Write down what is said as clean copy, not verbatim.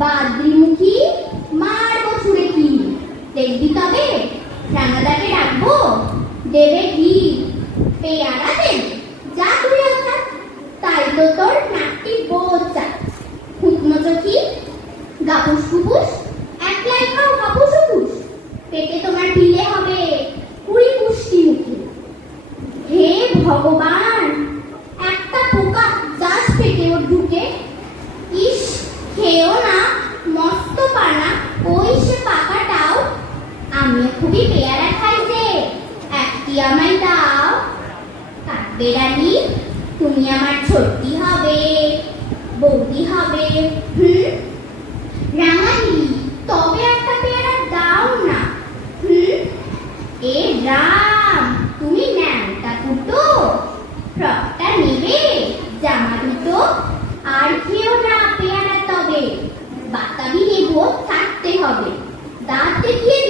বাদ্রিমুখী মারবো ছুড়ে কি, দেখবি তবে রাঙাদাকে ডাকবো, দেবে কি পেয়ারা দেবে, যা তুই আছা, তাই তো তোর নাকটি বোচা। হুকমো চোখি গাপুস কুপুস, একলাই খাও হাপুস হুপুস, পেটে তোমার ঢিলে হবে কুড়ি পুষ্টি মুখে। হে ভগবান, একটা পোকা যাস পেটে ওর ঢুকে, ইস খেয়েও না, মস্ত পানা ওই সে পাকাটাও। আমি খুবই পেয়ারা খাইছে, একটি আমায় দাও। কাটবে রানী, তুমি আমার ছোট্টি হবে, বৌদি হবে। রাঙালি, তবে একটা পেয়ারা দাও না। এ রাম, তুমি ন্যাংটা কুটো, ফ্রকটা নেবে, জামা দুটো, আর খেও না পেয়ারা তবে, বাতাবি নেবো থাকতে হবে, দাঁত দেখিয়ে